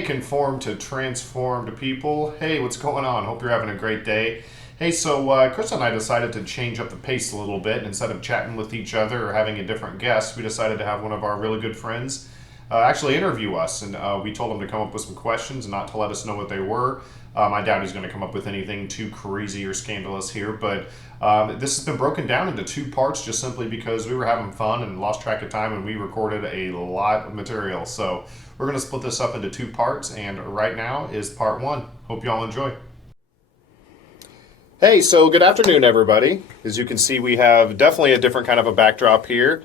Hey, conformed to transformed people. Hey, what's going on? Hope you're having a great day. Hey, so Chris and I decided to change up the pace a little bit. Instead of chatting with each other or having a different guest, we decided to have one of our really good friends actually interview us. And we told him to come up with some questions and not to let us know what they were. I doubt he's going to come up with anything too crazy or scandalous here, but this has been broken down into two parts just simply because we were having fun and lost track of time and we recorded a lot of material. So we're going to split this up into two parts, and right now is part one. Hope you all enjoy. Hey, so good afternoon, everybody. As you can see, we have definitely a different kind of a backdrop here.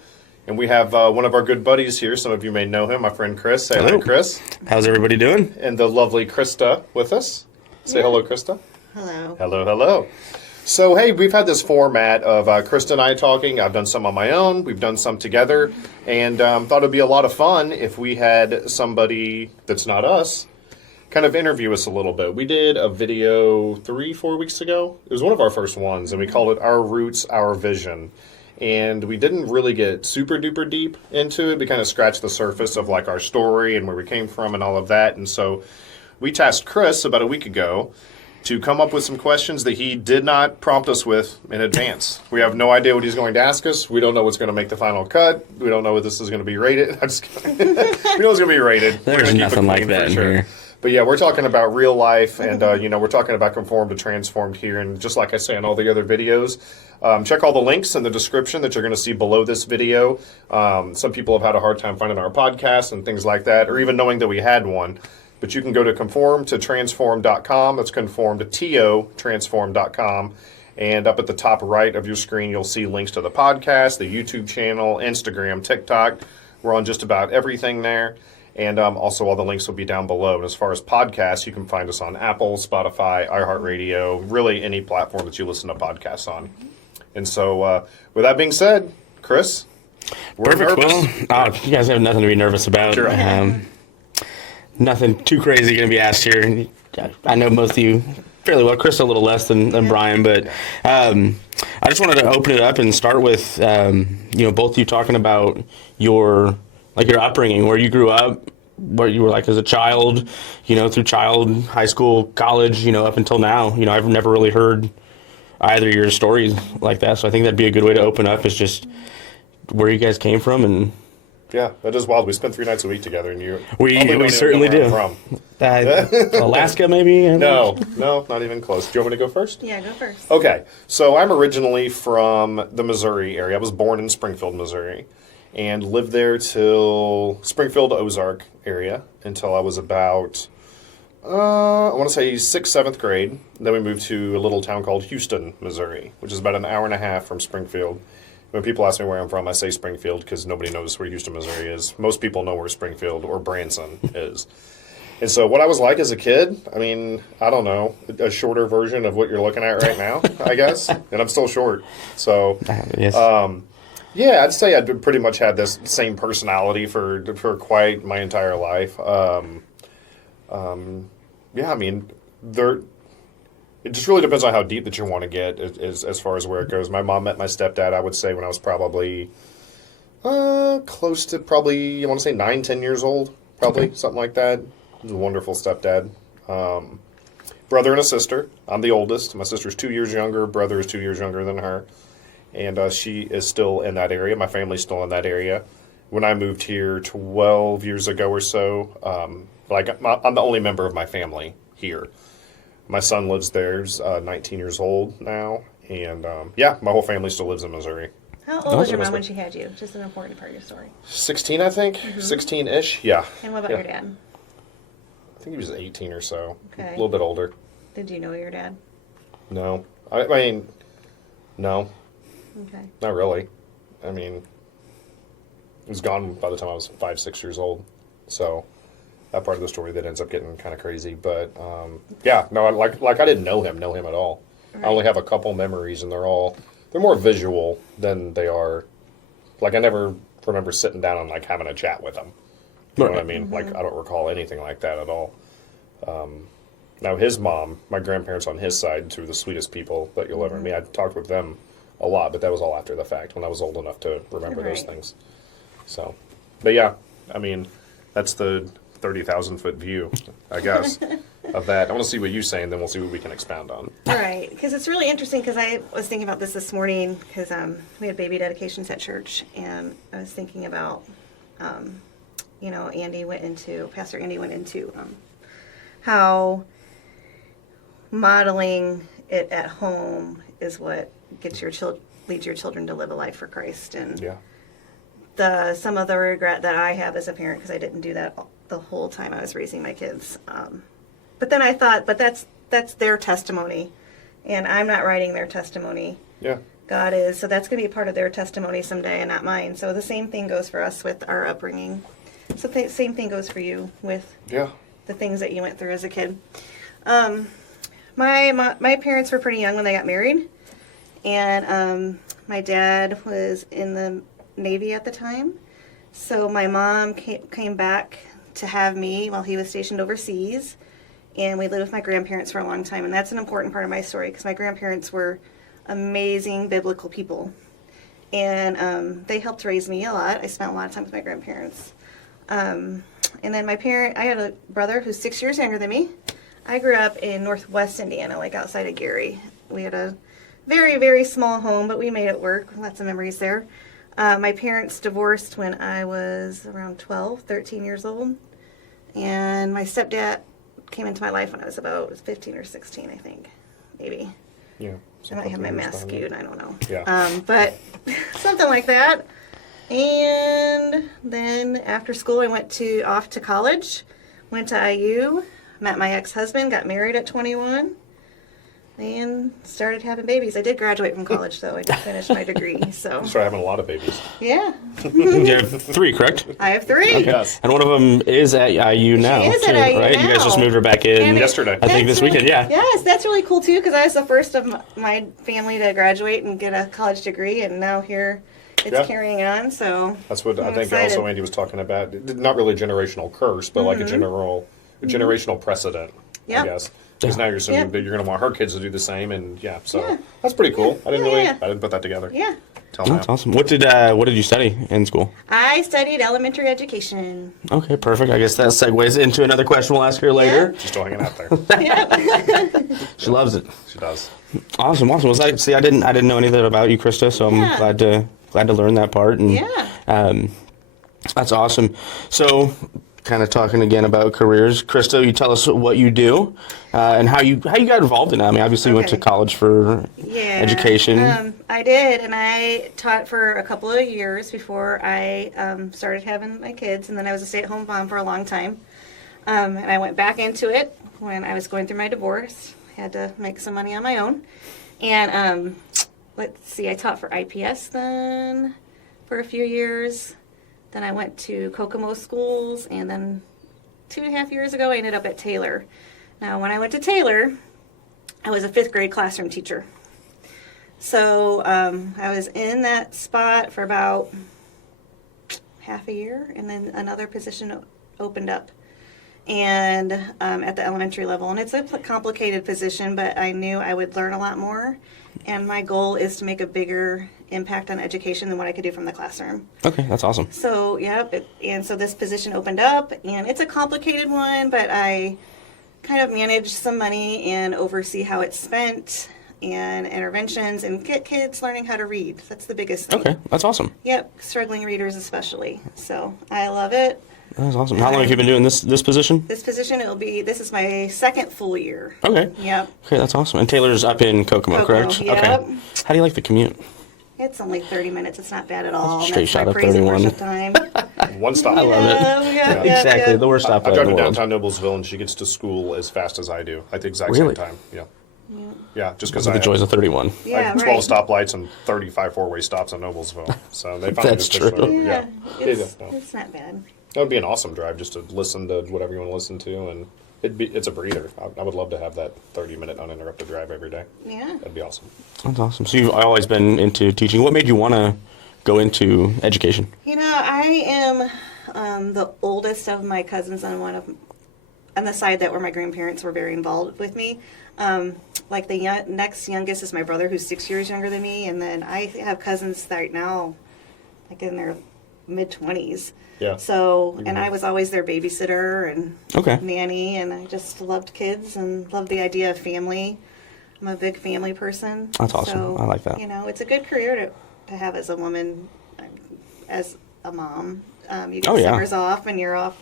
And we have one of our good buddies here. Some of you may know him, my friend Chris. Say hello, Chris. How's everybody doing? And the lovely Krista with us. Say hello, Krista. Hello. Hello, hello. So, hey, we've had this format of Krista and I talking. I've done some on my own. We've done some together. And thought it would be a lot of fun if we had somebody that's not us kind of interview us a little bit. We did a video 3-4 weeks ago. It was one of our first ones, and we called it Our Roots, Our Vision. And we didn't really get super duper deep into it. We kind of scratched the surface of like our story and where we came from and all of that. And so we tasked Chris about a week ago to come up with some questions that he did not prompt us with in advance. We have no idea what he's going to ask us. We don't know what's going to make the final cut. We don't know what this is going to be rated. I'm just kidding. We know it's going to be rated. There's nothing like that in here. But yeah, we're talking about real life, and we're talking about conformed to transformed here. And just like I say in all the other videos, check all the links in the description that you're going to see below this video. Some people have had a hard time finding our podcast and things like that, or even knowing that we had one. But you can go to conformed-to-transform.com. That's conformed-to-transform.com. And up at the top right of your screen, you'll see links to the podcast, the YouTube channel, Instagram, TikTok. We're on just about everything there. And also all the links will be down below. And as far as podcasts, you can find us on Apple, Spotify, iHeartRadio, really any platform that you listen to podcasts on. And so with that being said, Chris, we're perfect. nervous. Well, you guys have nothing to be nervous about. Sure. Nothing too crazy going to be asked here. I know most of you fairly well. Chris a little less than Brian, but I just wanted to open it up and start with both of you talking about your upbringing, where you grew up, what you were like as a child, through high school, college, up until now. I've never really heard either of your stories like that, so I think that'd be a good way to open up, is just where you guys came from. And yeah, that is wild. We spend 3 nights a week together, and we certainly do. From. Alaska, maybe? No, not even close. Do you want me to go first? Yeah, go first. Okay, so I'm originally from the Missouri area. I was born in Springfield, Missouri, and lived there till Springfield, Ozark area until I was about, I want to say 6th, 7th grade. Then we moved to a little town called Houston, Missouri, which is about an hour and a half from Springfield. When people ask me where I'm from, I say Springfield because nobody knows where Houston, Missouri is. Most people know where Springfield or Branson is. And so what I was like as a kid, I mean, I don't know, a shorter version of what you're looking at right now, I guess. And I'm still short. So, yes. Yeah, I'd say I'd pretty much had this same personality for quite my entire life. Yeah, I mean, it just really depends on how deep that you want to get as far as where it goes. My mom met my stepdad, I would say, when I was probably close to probably, I want to say 9, 10 years old, probably, something like that. He was a wonderful stepdad. Brother and a sister. I'm the oldest. My sister's 2 years younger. Brother is 2 years younger than her. And she is still in that area. My family's still in that area. When I moved here 12 years ago or so, I'm the only member of my family here. My son lives there. He's 19 years old now. And, my whole family still lives in Missouri. How old was your mom when she had you? Just an important part of your story. 16, I think. 16-ish, yeah. And what about your dad? I think he was 18 or so. Okay. A little bit older. Did you know your dad? No. I mean, no. Okay. Not really. I mean, he was gone by the time I was 5, 6 years old. So that part of the story that ends up getting kind of crazy. But I didn't know him at all. Right. I only have a couple memories, and they're more visual than they are. Like, I never remember sitting down and having a chat with him. You know what I mean? Mm-hmm. I don't recall anything like that at all. Now his mom, my grandparents on his side, two of the sweetest people that you'll ever meet. I talked with them a lot, but that was all after the fact when I was old enough to remember those things. So, but yeah, I mean, that's the 30,000-foot view, I guess, of that. I want to see what you say, and then we'll see what we can expound on. All right, because it's really interesting, because I was thinking about this morning, because we had baby dedications at church, and I was thinking about, Pastor Andy went into how modeling it at home is what gets leads your children to live a life for Christ. And some of the regret that I have as a parent, because I didn't do that the whole time I was raising my kids. But then I thought, but that's their testimony, and I'm not writing their testimony. Yeah. God is. So that's going to be part of their testimony someday, and not mine. So the same thing goes for us with our upbringing. So same thing goes for you with the things that you went through as a kid. My parents were pretty young when they got married, and my dad was in the Navy at the time. So my mom came back to have me while he was stationed overseas, and we lived with my grandparents for a long time. And that's an important part of my story, because my grandparents were amazing biblical people, and they helped raise me a lot. I spent a lot of time with my grandparents. And then I had a brother who's 6 years younger than me. I grew up in Northwest Indiana, like outside of Gary. We had a very, very small home, but we made it work. Lots of memories there. My parents divorced when I was around 12, 13 years old. And my stepdad came into my life when I was about 15 or 16, I think, maybe. Yeah. I might have my mask skewed, I don't know. Yeah. But something like that. And then after school, I went off to college, went to IU, met my ex-husband, got married at 21, and started having babies. I did graduate from college, though. I did finish my degree, so. Start having a lot of babies. Yeah. You have 3, correct? I have 3. Okay. Yes. And one of them is at IU now. She is too, at IU right? You guys just now. moved her back in And yesterday. I think this weekend, yeah. Yes, that's really cool, too, because I was the first of my family to graduate and get a college degree, and now here it's carrying on, so. That's what I I'm think excited. also Andy was talking about. Not really a generational curse, but like a generational precedent, Yep. I guess. Because now you're assuming Yep. that you're going to want her kids to do the same, and so that's pretty cool. I didn't put that together. Yeah. Till That's now. awesome. What did you study in school? I studied elementary education. Okay, perfect. I guess that segues into another question we'll ask her later. She's still hanging out there. She loves it. She does. Awesome. Was I didn't know anything about you, Krista, so I'm glad to learn that part. And that's awesome. So, kind of talking again about careers, Krista, you tell us what you do and how you got involved in it. I mean, obviously you went to college for education. I did, and I taught for a couple of years before I started having my kids, and then I was a stay-at-home mom for a long time. And I went back into it when I was going through my divorce. I had to make some money on my own. And let's see, I taught for IPS then for a few years. Then I went to Kokomo schools, and then 2.5 years ago, I ended up at Taylor. Now, when I went to Taylor, I was a 5th grade classroom teacher. So I was in that spot for about half a year, and then another position opened up, and at the elementary level. And it's a complicated position, but I knew I would learn a lot more. And my goal is to make a bigger impact on education than what I could do from the classroom. Okay, that's awesome. So, and so this position opened up, and it's a complicated one, but I kind of manage some money and oversee how it's spent and interventions and get kids learning how to read. That's the biggest thing. Okay, that's awesome. Yep, struggling readers especially. So I love it. That's awesome. How long have you been doing this position? This position, this is my 2nd full year. Okay. Yep. Okay, that's awesome. And Taylor's up in Kokomo, correct? Yep. Okay. How do you like the commute? It's only 30 minutes. It's not bad at all. Straight That's shot my of praise and 31. worship time. One stop. I love it. Exactly, the worst stop I in drive the to world. downtown Noblesville, and she gets to school as fast as I do at the exact Really? same time. Yeah, just because Those are the joys of 31. I Yeah, have 12 right. stoplights and 35 four-way stops in Noblesville. So they finally That's just pushed true. it. Yeah, Yeah. it's not bad. That would be an awesome drive just to listen to whatever you want to listen to, and it's a breather. I would love to have that 30-minute uninterrupted drive every day. Yeah. That'd be awesome. That's awesome. So you've always been into teaching. What made you want to go into education? You know, I am the oldest of my cousins on the side where my grandparents were very involved with me. Like the next youngest is my brother, who's 6 years younger than me, and then I have cousins right now, like in their mid-20s. Yeah. So, and I was always their babysitter and Okay. nanny, and I just loved kids and loved the idea of family. I'm a big family person. That's awesome. So, I like that. You know, it's a good career to have as a woman, as a mom. You get Oh, yeah. summers off and you're off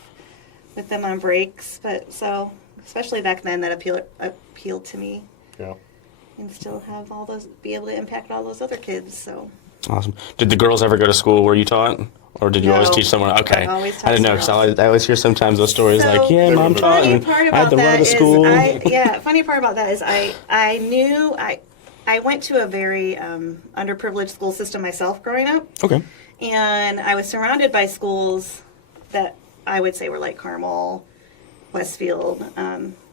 with them on breaks. But so, especially back then, that appealed to me. Yeah. And still have be able to impact all those other kids. So. Awesome. Did the girls ever go to school where you taught? Or did you always No, teach someone? Okay. I've always taught I didn't know, because someone I always hear sometimes those stories So, like, yeah, mom taught funny and part I had about to run that to is school. funny part about that is I knew I went to a very underprivileged school system myself growing up, Okay. and I was surrounded by schools that I would say were like Carmel, Westfield,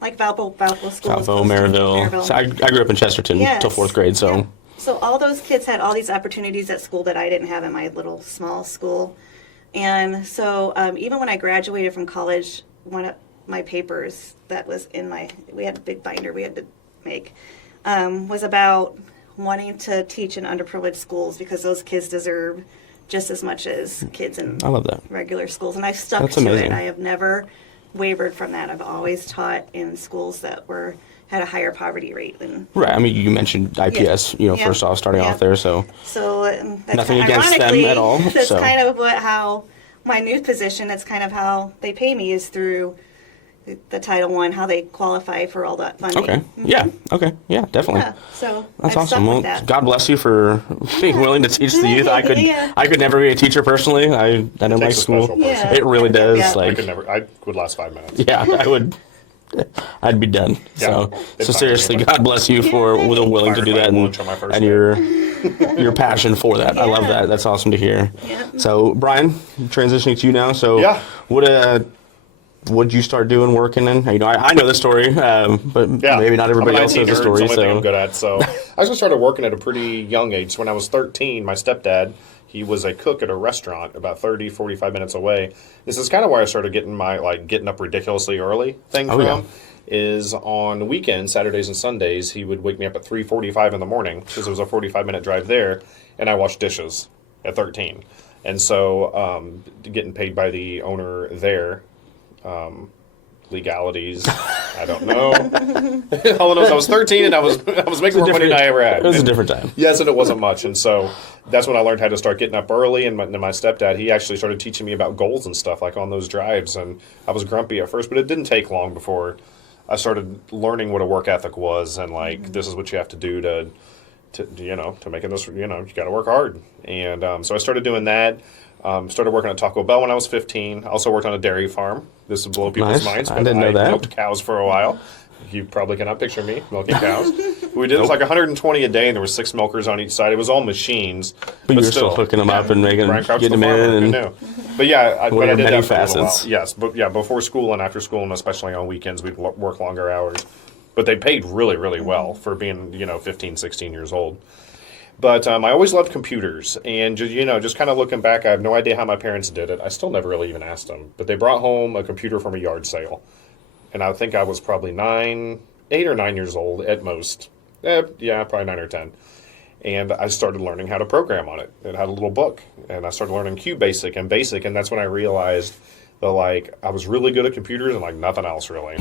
like Valpo schools. Valpo, Maryville. So I grew up in Chesterton Yes. till 4th grade, so. Yeah. So all those kids had all these opportunities at school that I didn't have in my little small school. And so even when I graduated from college, one of my papers that was we had a big binder we had to make, was about wanting to teach in underprivileged schools because those kids deserve just as much as kids in I love that. regular schools. And I've stuck That's to amazing. it. I have never wavered from that. I've always taught in schools that had a higher poverty rate than. Right. I mean, you mentioned IPS, Yeah. first off, starting Yeah. off there, so. So that's Nothing against them ironically, at all, That's so. kind of how my new position. That's kind of how they pay me is through the Title I, how they qualify for all that funding. Okay. Yeah. Okay. Yeah, definitely. Yeah. So That's I've awesome. stuck Well, with that. God bless you for being willing to teach the youth. I Yeah. could never be a teacher personally. I know my Takes a school. special person. Yeah. It really does. Yeah. I would last 5 minutes. Yeah, I would. I'd be done. Yeah. So It's seriously, fine. God bless you for Yeah. the willing to do that Firefighting and, lunch on my first and day. your passion for that. I love Yeah. that. That's awesome to hear. Yeah. So Brian, transitioning to you now. So Yeah. what'd you start doing working in? I know the story, but Yeah. maybe not everybody I'm an else IT knows the nerd, story. It's the only thing I'm So good at. So I actually started working at a pretty young age. So when I was 13, my stepdad, he was a cook at a restaurant about 30, 45 minutes away. This is kind of where I started getting my getting up ridiculously early thing Oh, from. yeah. Is on weekends, Saturdays and Sundays, he would wake me up at 3:45 in the morning because it was a 45-minute drive there, and I washed dishes at 13. And so getting paid by the owner there, legalities, I don't know. All I know is I was 13 and I was making more money than I ever had. It was a And- different time. Yes, and it wasn't much. And so that's when I learned how to start getting up early. And my stepdad, he actually started teaching me about goals and stuff like on those drives. And I was grumpy at first, but it didn't take long before I started learning what a work ethic was. And this is what you have to do to making this, you got to work hard. And so I started doing that. Started working at Taco Bell when I was 15. I also worked on a dairy farm. This would blow people's Nice. minds, I but didn't know that. milked cows for a while. You probably cannot picture me milking cows. We did it was like 120 a day, and there were 6 milkers on each side. It was all machines, But you were still hooking them up and making Brian Crouch, getting the them farmer, in. who And, knew? But yeah, I What are did many that for a little while. facets? Yes, but yeah, before school and after school, and especially on weekends, we'd work longer hours. But they paid really, really well for being 15, 16 years old. But I always loved computers, and just kind of looking back, I have no idea how my parents did it. I still never really even asked them. But they brought home a computer from a yard sale, and I think I was probably 8 or 9 years old at most. Yeah, probably 9 or 10. And I started learning how to program on it. It had a little book, and I started learning QBasic and BASIC, and that's when I realized that I was really good at computers and nothing else really.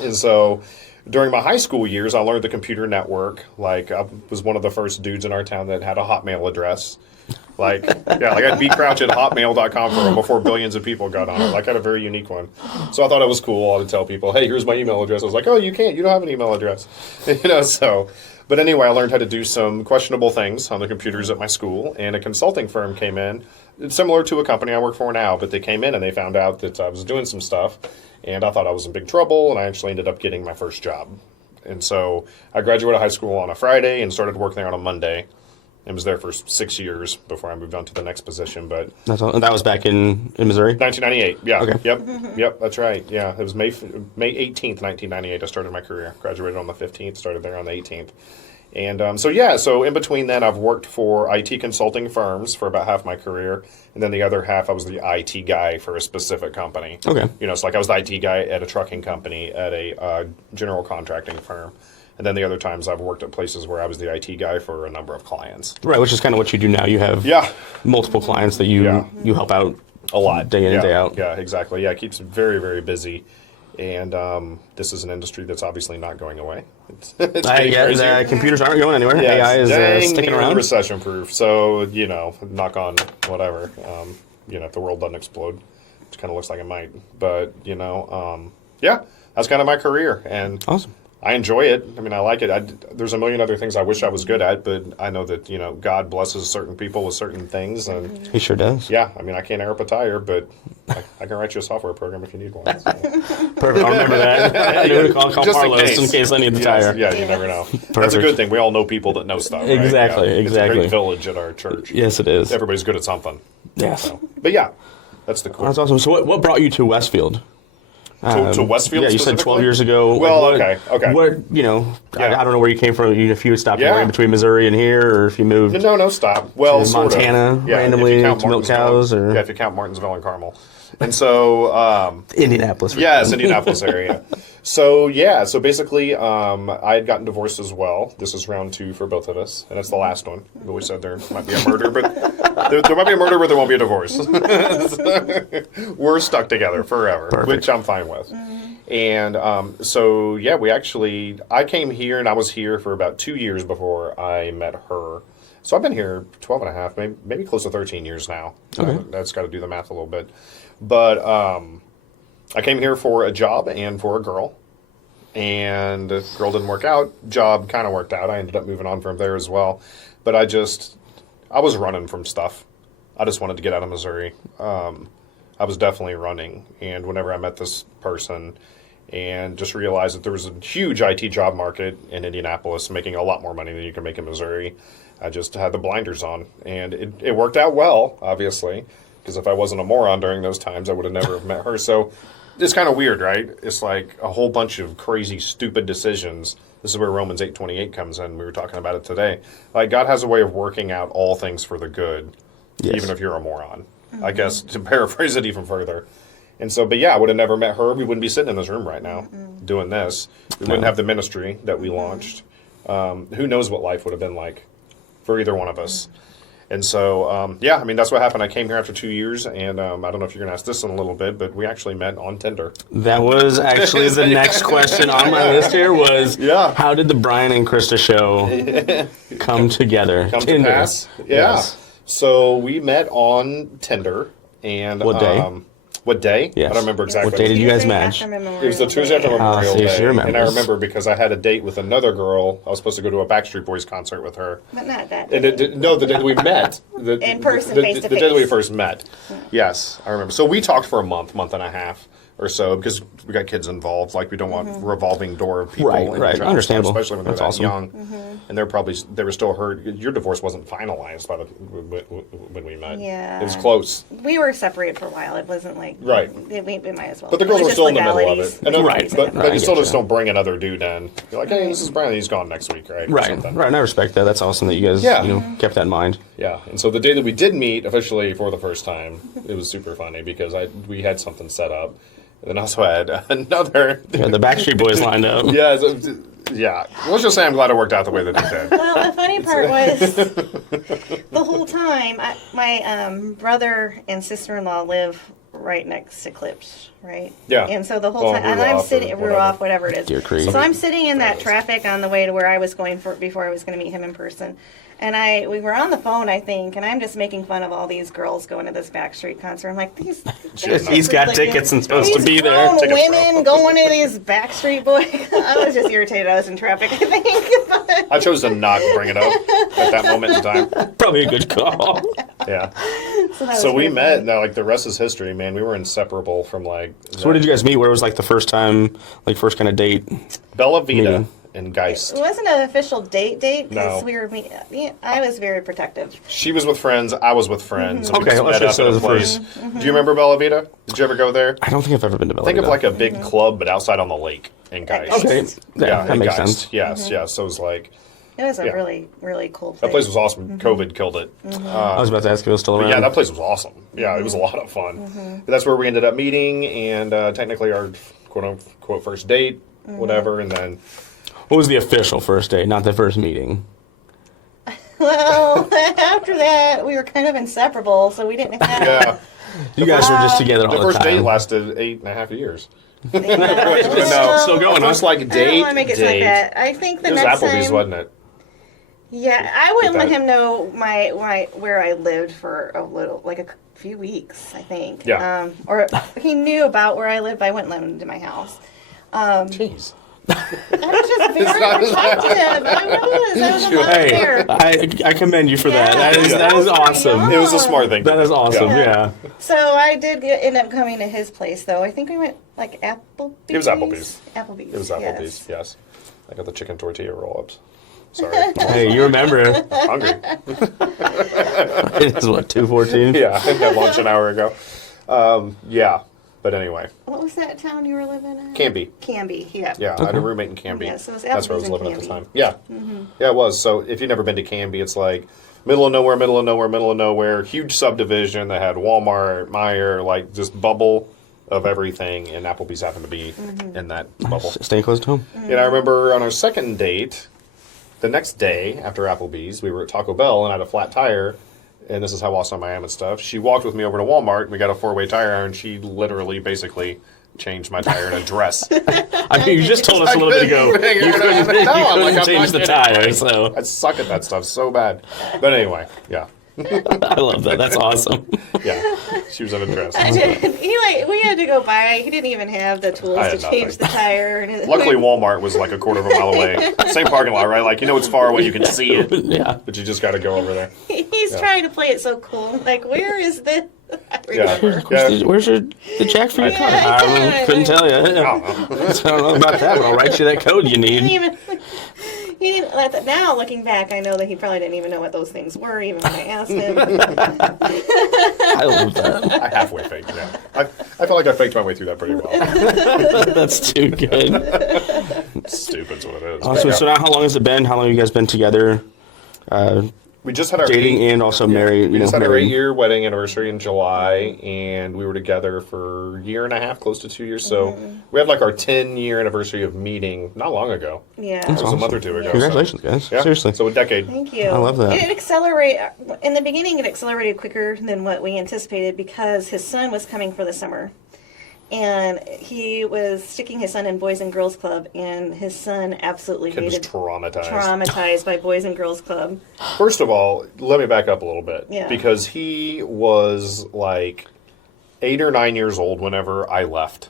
And so during my high school years, I learned the computer network. I was one of the first dudes in our town that had a Hotmail address. I beat Crouch at hotmail.com before billions of people got on it. I had a very unique one. So I thought it was cool to tell people, hey, here's my email address. I was like, oh, you can't. You don't have an email address. So. But anyway, I learned how to do some questionable things on the computers at my school, and a consulting firm came in, similar to a company I work for now, but they came in and they found out that I was doing some stuff, and I thought I was in big trouble, and I actually ended up getting my first job. And so I graduated high school on a Friday and started working there on a Monday. And was there for 6 years before I moved on to the next position. But that was back in Missouri? 1998, yeah. Okay. Yep, that's right. Yeah, it was May 18th, 1998 I started my career. Graduated on the 15th, started there on the 18th. And so in between then I've worked for IT consulting firms for about half my career. And then the other half I was the IT guy for a specific company. Okay. So I was the IT guy at a trucking company, at a general contracting firm. And then the other times I've worked at places where I was the IT guy for a number of clients. Right, which is kind of what you do now. You have Yeah. multiple clients that you Yeah. you help out A lot. day in and Yeah. day out. Yeah, exactly. Yeah, it keeps very, very busy. And this is an industry that's obviously not going away. It's getting crazier. The computers aren't going anywhere. Yeah, AI it's is dang sticking near around. recession proof. So, knock on whatever. If the world doesn't explode, which kind of looks like it might. But, yeah, that's kind of my career. And Awesome. I enjoy it. I mean, I like it. There's a million other things I wish I was good at, but I know that, God blesses certain people with certain things. And He sure does. yeah, I mean, I can't air up a tire, but I can write you a software program if you need one. So. Perfect. I'll remember that. I know to call Just in Carlos in case. case I need the Yes, tire. yeah, you never know. That's a Perfect. good thing. We all know people that know stuff. Right? Exactly, Yeah. It's a exactly. great village at our church. Yes, it is. Everybody's good at something. Yes. But yeah, that's the cool. That's awesome. So what brought you to Westfield? To Westfield. Yeah, you said 12 specifically? years ago. Well, Like, okay. What, Yeah. I don't know where you came from. If you had stopped Yeah. anywhere between Missouri and here, or if you moved. No, stop. Well, To sort Montana of. Yeah, randomly if you count to milk Martinsville. cows, or- Yeah, if you count Martinsville and Carmel. And so, Indianapolis. yes, Indianapolis area. So basically, I had gotten divorced as well. This is round 2 for both of us, and it's the last one. We always said there might be a murder, but there might be a murder, but there won't be a divorce. We're stuck together forever, Perfect. which I'm fine with. And I came here, and I was here for about 2 years before I met her. So I've been here 12 and a half, maybe close to 13 years now. Okay. That's got to do the math a little bit. But I came here for a job and for a girl. And the girl didn't work out. Job kind of worked out. I ended up moving on from there as well. But I was running from stuff. I just wanted to get out of Missouri. I was definitely running. And whenever I met this person and just realized that there was a huge IT job market in Indianapolis, making a lot more money than you can make in Missouri, I just had the blinders on. And it worked out well, obviously, because if I wasn't a moron during those times, I would have never have met her. So it's kind of weird, right? It's like a whole bunch of crazy, stupid decisions. This is where Romans 8:28 comes in. We were talking about it today. Like, God has a way of working out all things for the good, Yes. even if you're a moron. I guess, to paraphrase it even further. And so, but yeah, I would have never met her. We wouldn't be sitting in this room right now doing this. We wouldn't have the ministry that we launched. Who knows what life would have been like for either one of us. And so, that's what happened. I came here after 2 years, and I don't know if you're going to ask this in a little bit, but we actually met on Tinder. That was actually the next question on my list here was, Yeah. how did the Brian and Krista show come together? Come Tinder. to pass? Yeah. Yes. So we met on Tinder. And What day? What day? Yes. I don't remember exactly. What day did you guys Tuesday match? after Memorial It was the Tuesday after Day. Memorial see, she Day. And I remembers. remember because I had a date with another girl. I was supposed to go to a Backstreet Boys concert with her. But not that And day. the day that we met. In person, the, face to the day that we face. first met. Yes, I remember. So we talked for a month and a half or so, because we got kids involved. Like, we don't want revolving door of people. Right, in right. the job, Understandable. especially when they're That's that awesome. young. And they were still hurt. Your divorce wasn't finalized by when we met. Yeah. It was close. We were separated for a while. It wasn't like Right. We might as well. But the It girls was were just still in the middle of legalities. it. And Right. But Right, I you still get just you. don't bring another dude in. You're like, hey, this is Brian. He's gone next week, right? Or Right, something. right. And I respect that. That's awesome that you guys Yeah. kept that in mind. Yeah, and so the day that we did meet officially for the first time, it was super funny because we had something set up, and then also had another. Yeah, the Backstreet Boys lined up. Yeah, yeah. Let's just say I'm glad it worked out the way that it did. Well, the funny part was the whole time my brother and sister-in-law live right next to Clips, right? Yeah. And so the whole Well, time, and Rue I'm off or sitting, whatever. Ruoff, whatever it is. Deer Creek. So I'm sitting in that Yes. traffic on the way to where I was going before I was going to meet him in person. And we were on the phone, I think, and I'm just making fun of all these girls going to this Backstreet concert. I'm like, these. He's got tickets and supposed to These be there. grown Tickets, bro. women going to these Backstreet Boys. I was just irritated. I was in traffic, I think. But I chose to not bring it up at that moment in time. Probably a good call. Yeah. so that So was we pretty met. funny. Now, like, the rest is history, man. We were inseparable from like. So where did you guys meet? Where was like the first time, like first kind of date? Bella Vita meeting? and Geist. It wasn't an official date because No. we were. I was very protective. She was with friends. I was with friends. and we Okay, just let's met just up say at a the place. first- Do you remember Bella Vita? Did you ever go there? I don't think I've ever been to Bella Think of Vita. like a big club, but outside on the lake in Geist. Okay, yeah, that in makes Geist. sense. Yes, yes. So it was like It was a Yeah. really, really cool place. that place was awesome. COVID killed it. I was about to ask if it was still But around. yeah, that place was awesome. Yeah, it was a lot of fun. That's where we ended up meeting, and technically our quote unquote first date, whatever, and then What was the official first date, not the first meeting? Well, after that, we were kind of inseparable, so we didn't have. Yeah. You guys were just together all The the first time. date lasted 8.5 years. No, still going on. First, like, I don't date, want to make it sound like date. that. I think the It was next Applebee's, time. wasn't it? Yeah, I wouldn't let that. him know where I lived for a little, like a few weeks, I think. Yeah. Or he knew about where I lived, but I wouldn't let him into my house. Jeez. I was just very protective. I was a lot Hey, there. I commend you for that. Yeah. That is awesome. It was a smart thing. That is awesome. Yeah. So I did end up coming to his place, though. I think we went like Applebee's. It was Applebee's. Applebee's. It was Applebee's, yes. I got the chicken tortilla roll-ups. Sorry. Hey, you remember? I'm hungry. It is what, 2:14? Yeah, I had lunch an hour ago. Yeah, but anyway. What was that town you were living in? Canby. Canby, yeah. Yeah, I had a roommate in Canby. Yeah, so it was That's where I Applebee's was in living at the Canby. time. Yeah. Yeah, it was. So if you've never been to Canby, it's like middle of nowhere, middle of nowhere, middle of nowhere. Huge subdivision that had Walmart, Meijer, like just bubble of everything. And Applebee's happened to be in that bubble. Staying close to home. And I remember on our second date, the next day after Applebee's, we were at Taco Bell and I had a flat tire. And this is how awesome I am and stuff. She walked with me over to Walmart and we got a 4-way tire iron. She literally basically changed my tire in a dress. I mean, you just told us a little bit ago you couldn't, you couldn't change the tire, so I suck at that stuff so bad. But anyway, yeah. I love that. That's awesome. Yeah. She was in a dress. We had to go by. He didn't even have the tools I to had change the nothing. tire. And Luckily, Walmart was like a quarter of a mile away. Same parking lot, right? Like, you know it's far away, you can see it. Yeah. But you just got to go over there. He's trying to play it so cool. Like, where is the? I Yeah. remember. Yeah. Where's the jack for your car? Yeah, I couldn't tell you. I don't know. I don't know about that, but I'll write you that code you He didn't need. even. He didn't. Now looking back, I know that he probably didn't even know what those things were, even when I asked him. I love that. I halfway faked, yeah. I felt like I faked my way through that pretty well. That's too good. Stupid's what it is. Awesome. But, So now, how long has it been? How long have you guys been together? we just had our Dating and also married. We just had our married. 8-year wedding anniversary in July, and we were together for a year and a half, close to 2 years. So we had like our 10-year anniversary of meeting not long ago. Yeah. It was a month or two ago. Congratulations, guys. So, yeah. Seriously. So a decade. Thank you. I love that. It accelerated in the beginning. It accelerated quicker than what we anticipated because his son was coming for the summer, and he was sticking his son in Boys and Girls Club, and his son absolutely Kid was hated, traumatized. by Boys and Girls Club. First of all, let me back up a little bit. Yeah. Because he was like 8 or 9 years old whenever I left.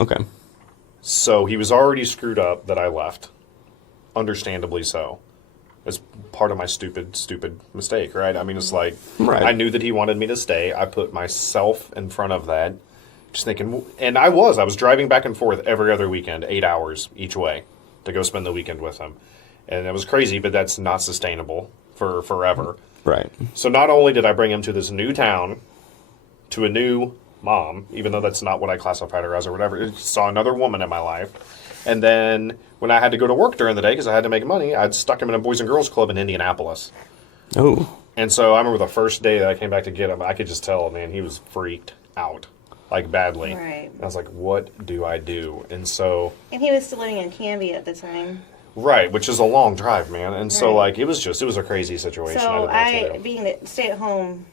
Okay. So he was already screwed up that I left. Understandably so. It's part of my stupid mistake, right? I mean, it's like, Right. I knew that he wanted me to stay. I put myself in front of that. Just thinking, and I was driving back and forth every other weekend, 8 hours each way to go spend the weekend with him. And it was crazy, but that's not sustainable for forever. Right. So not only did I bring him to this new town, to a new mom, even though that's not what I classified her as or whatever, saw another woman in my life. And then when I had to go to work during the day because I had to make money, I'd stuck him in a Boys and Girls Club in Indianapolis. Oh. And so I remember the first day that I came back to get him, I could just tell, man, he was freaked out. Like, badly. Right. I was like, what do I do? And so... And he was still living in Canby at the time. Right, which is a long drive, man. And so, Right. like, it was a crazy situation. So I didn't know what to do. being a stay-at-home,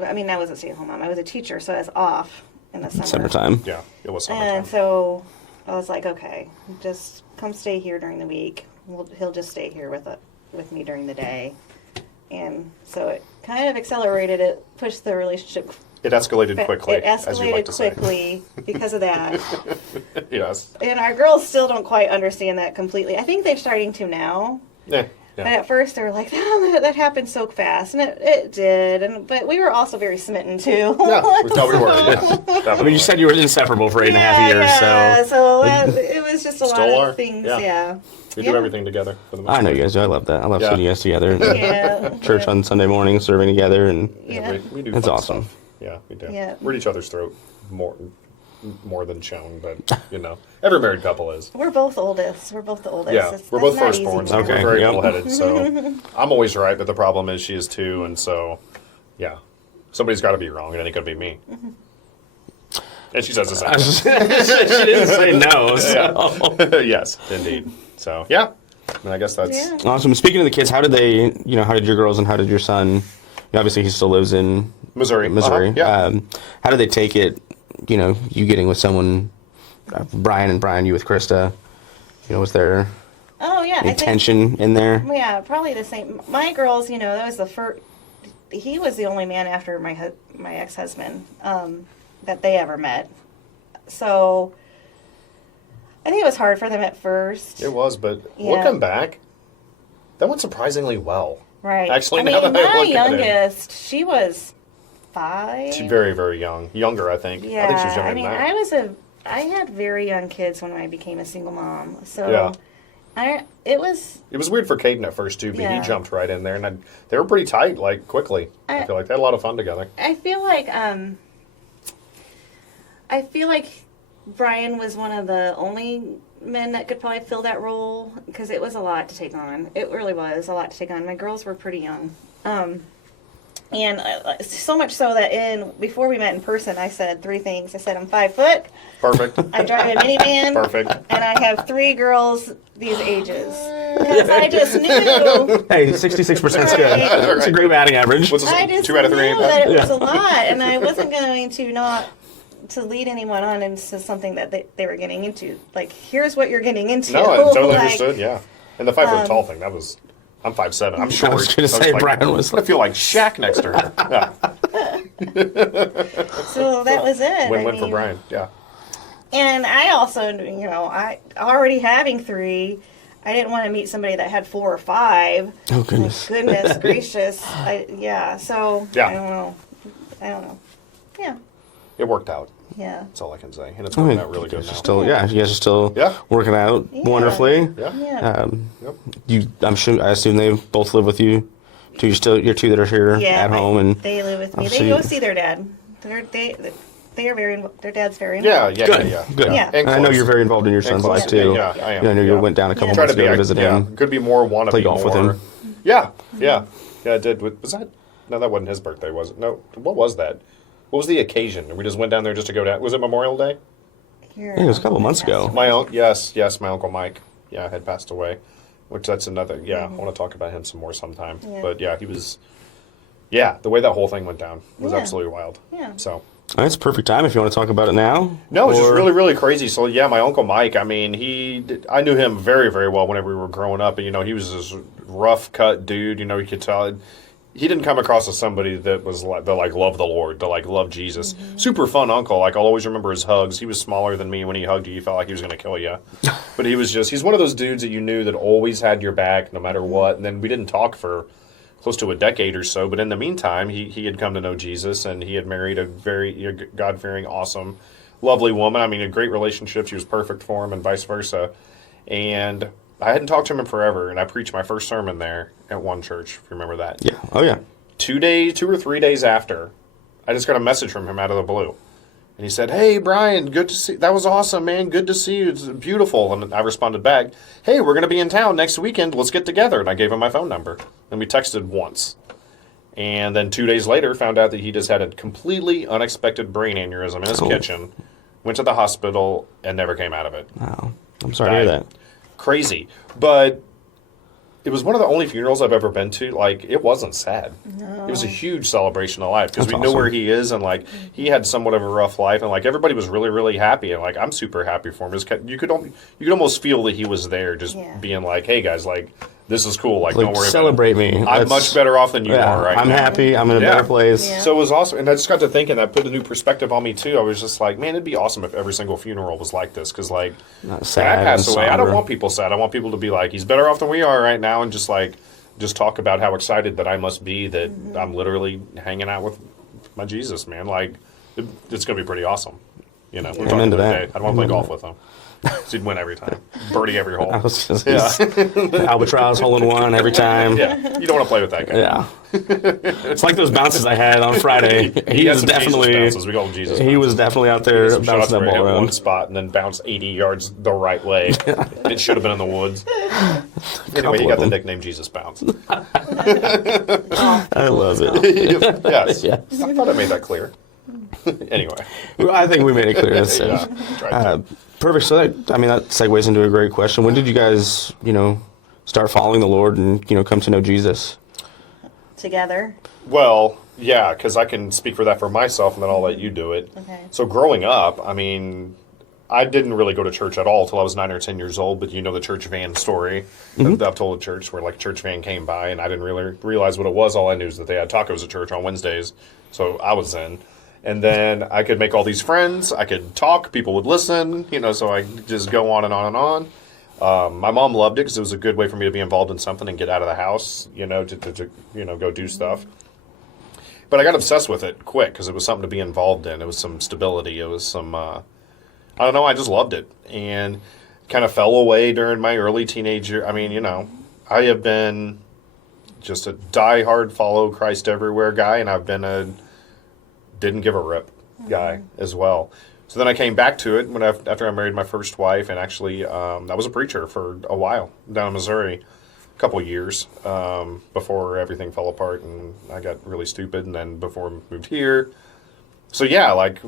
I mean, I wasn't stay-at-home mom. I was a teacher, so I was off in the summer. Summertime. Yeah, it was summertime. And so I was like, okay, just come stay here during the week. He'll just stay here with me during the day. And so it kind of accelerated it, pushed the relationship. It escalated quickly, It as you like escalated to say. quickly because of that. Yes. And our girls still don't quite understand that completely. I think they're starting to now. Yeah. But Yeah. at first they were like, oh, that happened so fast. And it did. But we were also very smitten too. Yeah, we thought we were. Yeah, I mean, you said you were inseparable for 8.5 years, so. It was just a lot Still of are. things. Yeah. Yeah. We do everything together for the most I know part. you guys do. I love that. I love Yeah. seeing you guys together. Yeah. Church on Sunday morning, serving together, and Yeah. We do That's fun awesome. stuff. Yeah, we do. Yeah. We're at each other's throat more than shown, but, you know, every married couple is. We're both oldest. We're both the oldest. Yeah, we're both that's not firstborns. easy. So Okay, we're very yep. level-headed. So I'm always right, but the problem is she is too, and so yeah, somebody's got to be wrong. It ain't gonna be me. And she says the same. she didn't say no. So. Yes, indeed. So yeah, I mean, I guess that's Yeah. Awesome. Speaking of the kids, how did they, how did your girls and how did your son, obviously he still lives in Missouri. Missouri. Yeah. How did they take it, you getting with someone, Brian and Brian, you with Krista? Was there Oh yeah, any tension in there? Yeah, probably the same. My girls, that was the first. He was the only man after my ex-husband that they ever met. So I think it was hard for them at first. It was, but Yeah. looking back, that went surprisingly well. Right. Actually, I mean, now that I my look at it. youngest, she was 5. She's very, very young. Younger, I think. Yeah. I think she was younger than that. I had very young kids when I became a single mom. So Yeah. it was. It was weird for Caden at first, too, but Yeah. he jumped right in there. And they were pretty tight, quickly. I feel like they had a lot of fun together. I feel like Brian was one of the only men that could probably fill that role because it was a lot to take on. It really was a lot to take on. My girls were pretty young. And so much so that before we met in person, I said 3 things. I said, I'm 5 foot, Perfect. I drive a minivan, Perfect. and I have 3 girls these ages. Because I just knew. Hey, 66% is good. Right. That's a great batting average. What's I this? just 2 out of 3? knew that it was a lot, and I wasn't going to lead anyone on into something that they were getting into. Like, here's what you're getting into. No, I totally Like, understood, yeah. And the 5 foot tall thing, that was... I'm 5'7". I'm short. I was going to say, Brian was I feel like Shaq next to her. Yeah. So that was it. Win-win for Brian, yeah. And I also, I already having 3, I didn't want to meet somebody that had 4 or 5. Oh, goodness. Like, goodness gracious. So Yeah. I don't know. Yeah. It worked out. Yeah. That's all I can say. And it's working out really good now. You guys are still Yeah. working out wonderfully. Yeah. Yeah. Yep. I assume they both live with you. You're 2 that are here at home, and they live with me. obviously- They go see their dad. They are their dad's very Yeah, involved. yeah, good, yeah. good. Yeah. And I know close. you're very involved in your son's close. life too. Yeah, I am. I know you Yeah. went down a couple Try months to be ago to visit him. Could be more, want to Play be golf more. with him. Yeah, yeah. Yeah, I did. Was that? No, that wasn't his birthday, was it? No. What was that? What was the occasion? We just went down there just to go down. Was it Memorial Day? Here, Yeah, it was a couple months ago. Yes, my Uncle Mike, had passed away. Which that's another, I want to talk about him some more sometime. Yeah. But he was, the way that whole thing went down was Yeah. absolutely wild. Yeah. So. That's a perfect time if you want to talk about it now. No, it's just Or- really, really crazy. So, my Uncle Mike, I mean, I knew him very, very well whenever we were growing up. And, he was this rough-cut dude, you could tell. He didn't come across as somebody that was that loved the Lord, loved Jesus. Mm-hmm. Super fun uncle. I'll always remember his hugs. He was smaller than me. When he hugged you, you felt like he was going to kill you. But he's one of those dudes that you knew that always had your back no matter what. And then we didn't talk for close to a decade or so. But in the meantime, he had come to know Jesus, and he had married a very God-fearing, awesome, lovely woman. I mean, a great relationship. She was perfect for him and vice versa. And I hadn't talked to him in forever, and I preached my first sermon there at one church, if you remember that. Yeah. Oh, yeah. 2 or 3 days after, I just got a message from him out of the blue. And he said, "Hey, Brian, good to see you. That was awesome, man. Good to see you. It's beautiful." And I responded back, "Hey, we're going to be in town next weekend. Let's get together." And I gave him my phone number. And we texted once. And then 2 days later, found out that he just had a completely unexpected brain aneurysm in his kitchen, went to the hospital, and never came out of it. Wow. I'm sorry to hear that. Crazy. But it was one of the only funerals I've ever been to. It wasn't sad. No. It was a huge celebration of life because we That's know awesome. where he is, and he had somewhat of a rough life, and everybody was really, really happy, and I'm super happy for him. You could almost feel that he was there, just being like, "Hey guys, this is cool. Don't worry celebrate about it. me. I'm much better off than you are right I'm now." happy. I'm in a Yeah. better place. Yeah. So it was awesome, and I just got to thinking that put a new perspective on me too. I was just like, man, it'd be awesome if every single funeral was like this, because Not when I sad pass and away, I don't somber. want people sad. I want people to be like, he's better off than we are right now, and just talk about how excited that I must be that I'm literally hanging out with my Jesus, man. It's going to be pretty awesome. We're talking into the other that. day. I'd want to play golf with him. So he'd win every time. Birdie every hole. I was gonna say, Albatross hole in one every time. Yeah, you don't want to play with that guy. Yeah. It's like those bounces I had on Friday. He He had was some Jesus definitely bounces. We call them Jesus he bounces. was definitely out He had there some shots bouncing that where he ball hit one around. spot and then bounced 80 yards the right way. It should have been in the woods. Anyway, he of got the them. nickname Jesus Bounce. I love it. Yes. Yeah. I thought I made that clear. Anyway. Well, I think we made it clear. That's, Yeah, tried to. perfect. So that segues into a great question. When did you guys, start following the Lord and come to know Jesus? Together. Well, yeah, because I can speak for that for myself, and then I'll let you do it. Okay. So growing up, I mean, I didn't really go to church at all till I was 9 or 10 years old. But you know the church van story. I've told the church where like a church van came by, and I didn't really realize what it was. All I knew is that they had tacos at church on Wednesdays, so I was in. And then I could make all these friends. I could talk. People would listen. So I just go on and on and on. My mom loved it because it was a good way for me to be involved in something and get out of the house. To go do stuff. But I got obsessed with it quick because it was something to be involved in. It was some stability. It was some, I don't know, I just loved it. And kind of fell away during my early teenager. I mean, I have been just a diehard follow Christ everywhere guy, and I've been a didn't give a rip guy as well. So then I came back to it after I married my first wife, and actually I was a preacher for a while down in Missouri. Couple years before everything fell apart and I got really stupid, and then before I moved here. So yeah, like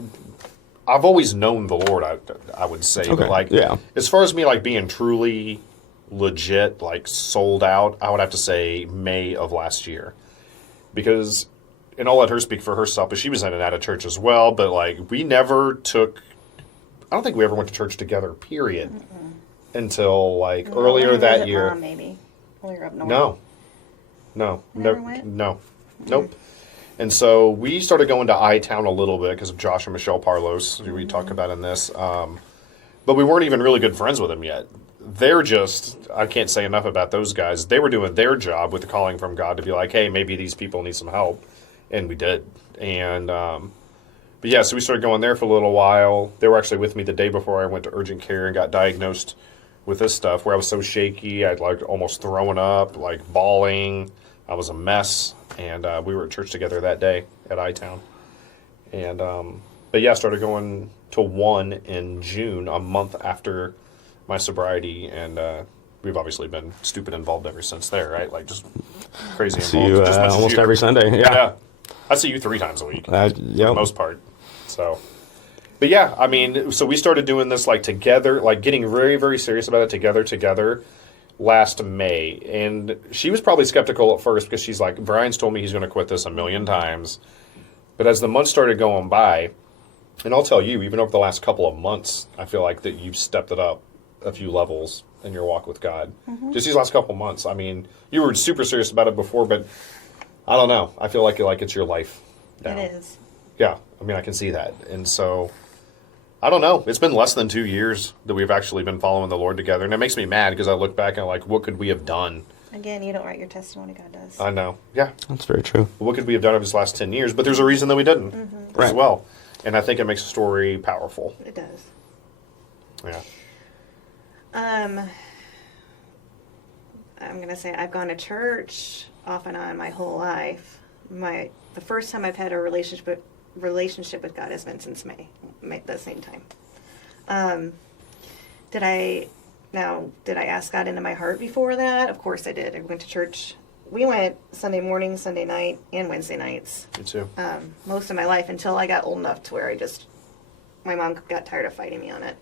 I've always known the Lord, I would say. Okay. But like as far as me like being truly legit, like sold out, I would have to say May of last year. Because, and I'll let her speak for herself, but she was in and out of church as well, but like we never took, I don't think we ever went to church together, period. Until like earlier that year. Mom, maybe. Well, you're up north. No. Never went? No. Nope. And so we started going to I-Town a little bit because of Josh and Michelle Parlos, who we talked about in this. But we weren't even really good friends with them yet. They're just, I can't say enough about those guys. They were doing their job with the calling from God to be like, hey, maybe these people need some help. And we did. And, but yeah, so we started going there for a little while. They were actually with me the day before I went to urgent care and got diagnosed with this stuff, where I was so shaky, I'd like almost throwing up, like bawling. I was a mess, and we were at church together that day at I-Town. And but yeah, I started going to one in June, a month after my sobriety, and we've obviously been stupid involved ever since there, right? Like just crazy involved. See you just as much as almost you. every Sunday. Yeah. I see you 3 times a week, Yeah. for the most part. So. But yeah, I mean, so we started doing this like together, like getting very, very serious about it together last May. And she was probably skeptical at first because she's like, Brian's told me he's going to quit this a million times. But as the months started going by, and I'll tell you, even over the last couple of months, I feel like that you've stepped it up a few levels in your walk with God. Just these last couple of months. I mean, you were super serious about it before, but I don't know. I feel like it's your life now. It is. Yeah, I mean, I can see that. And so, I don't know. It's been less than 2 years that we've actually been following the Lord together. And it makes me mad because I look back and like, what could we have done? Again, you don't write your testimony, God does. I know. Yeah. That's very true. What could we have done over this last 10 years? But there's a reason that we didn't as Right. well. And I think it makes the story powerful. It does. Yeah. I'm going to say I've gone to church off and on my whole life. The first time I've had a relationship with God has been since May the same time. Did I ask God into my heart before that? Of course I did. I went to church. We went Sunday morning, Sunday night, and Wednesday nights. Me too. Most of my life until I got old enough to where my mom got tired of fighting me on it.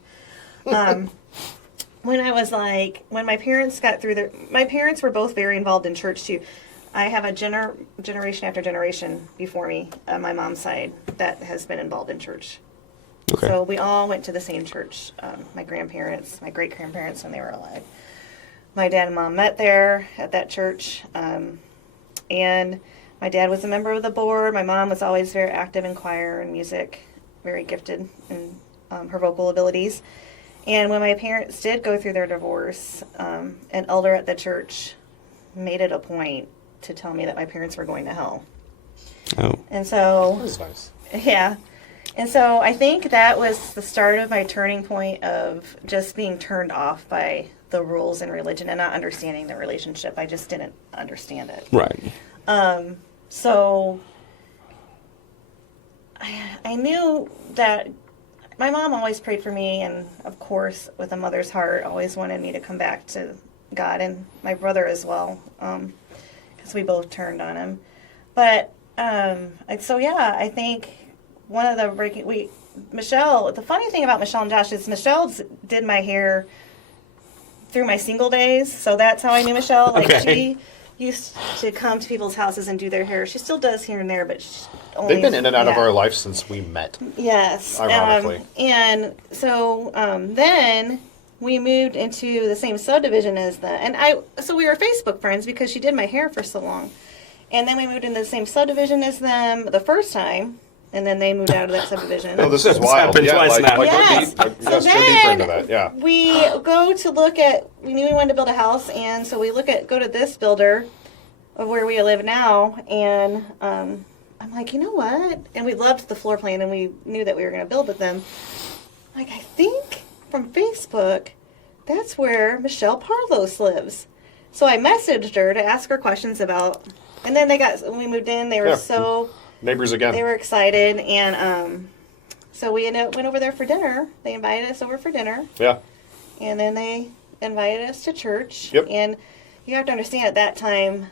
When my parents got through my parents were both very involved in church too. I have a generation after generation before me on my mom's side that has been involved in church. Okay. So we all went to the same church. My grandparents, my great-grandparents when they were alive. My dad and mom met there at that church. And my dad was a member of the board. My mom was always very active in choir and music, very gifted in her vocal abilities. And when my parents did go through their divorce, an elder at the church made it a point to tell me that my parents were going to hell. Oh. And so, That was nice. yeah. And so I think that was the start of my turning point of just being turned off by the rules in religion and not understanding the relationship. I just didn't understand it. Right. So I knew that my mom always prayed for me, and of course, with a mother's heart, always wanted me to come back to God, and my brother as well, because we both turned on him. But I think one of the Michelle. The funny thing about Michelle and Josh is Michelle did my hair through my single days, so that's how I knew Michelle. Like Okay. she used to come to people's houses and do their hair. She still does here and there, but only, They've been in and out of yeah. our life since we met. Yes. Ironically. And so then we moved into the same subdivision as so we were Facebook friends because she did my hair for so long. And then we moved into the same subdivision as them the first time, and then they moved out of that subdivision. Oh, this is It's wild. happened twice now. Yes. Go deep, So let's go deeper into that. Yeah. we go to look at, we knew we wanted to build a house, and so we go to this builder of where we live now, and I'm like, you know what? And we loved the floor plan, and we knew that we were going to build with them. Like, I think from Facebook, that's where Michelle Parlos lives. So I messaged her to ask her questions about, and then when we moved in, they were Yeah. Neighbors again. they were excited, and so we went over there for dinner. They invited us over for dinner. Yeah. And then they invited us to church. Yep. And you have to understand at that time,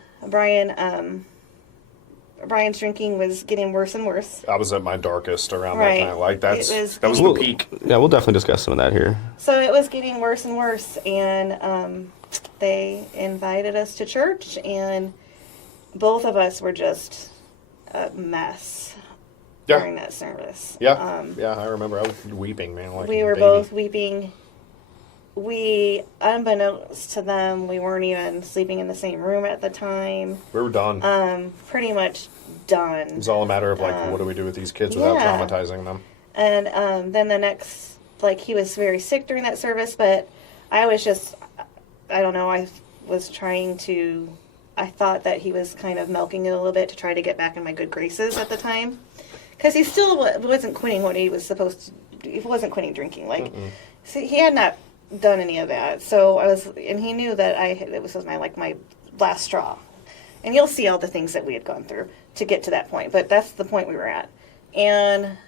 Brian's drinking was getting worse and worse. I was at my darkest around Right. that time. Like that was the We'll- peak. Yeah, we'll definitely discuss some of that here. So it was getting worse and worse. And they invited us to church, and both of us were just a mess during Yeah. that service. Yeah. Yeah. I remember. I was weeping, man. Like We a were baby. both weeping. Unbeknownst to them, we weren't even sleeping in the same room at the time. We were done. Pretty much done. It was all a matter of like, what do we do with these kids without yeah. traumatizing them? And then the next, like, he was very sick during that service, but I was just, I don't know, I thought that he was kind of milking it a little bit to try to get back in my good graces at the time. Because he still wasn't quitting what he was supposed to, he wasn't quitting drinking. Like, see, he had not done any of that. So and he knew that it was my last straw. And you'll see all the things that we had gone through to get to that point. But that's the point we were at. And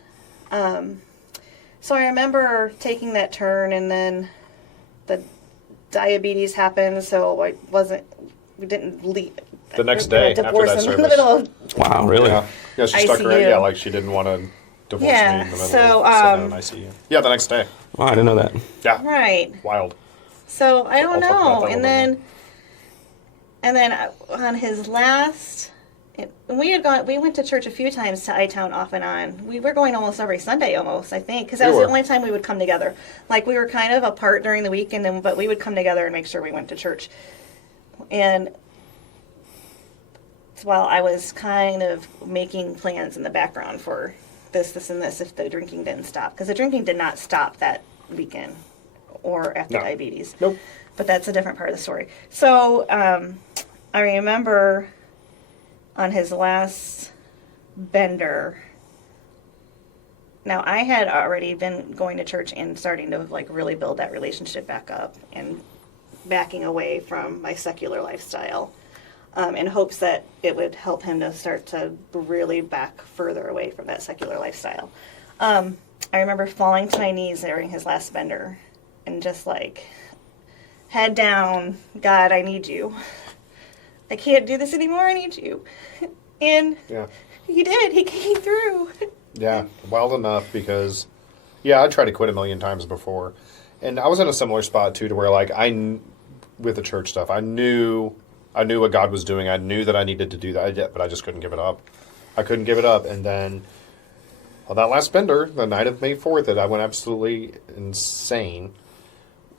so I remember taking that turn, and then the diabetes happened, so we didn't leave. The next day after divorce that in the service. middle of Wow, really? Yeah. Yeah, she stuck around. ICU. Yeah, like she didn't want to divorce Yeah, me in the middle so, of sitting in ICU. Yeah, the next day. Wow, I didn't know that. Yeah. right. Wild. So I don't I'll talk about know. that And a little then on his last, we went to church a few times to I-Town off and on. We were going almost every Sunday, I think, because that We was the were. only time we would come together. Like, we were kind of apart during the week, but we would come together and make sure we went to church. And while I was kind of making plans in the background for this, and this if the drinking didn't stop. Because the drinking did not stop that weekend or after No. diabetes. Nope. But that's a different part of the story. So I remember on his last bender, now I had already been going to church and starting to like really build that relationship back up and backing away from my secular lifestyle in hopes that it would help him to start to really back further away from that secular lifestyle. I remember falling to my knees during his last bender and just like, head down, God, I need you. I can't do this anymore, I need you. And Yeah. he did, he came through. Yeah. Wild enough because, yeah, I tried to quit a million times before. And I was in a similar spot, too, to where, like, with the church stuff, I knew what God was doing. I knew that I needed to do that, but I just couldn't give it up. I couldn't give it up. And then on that last bender, the night of May 4th, that I went absolutely insane,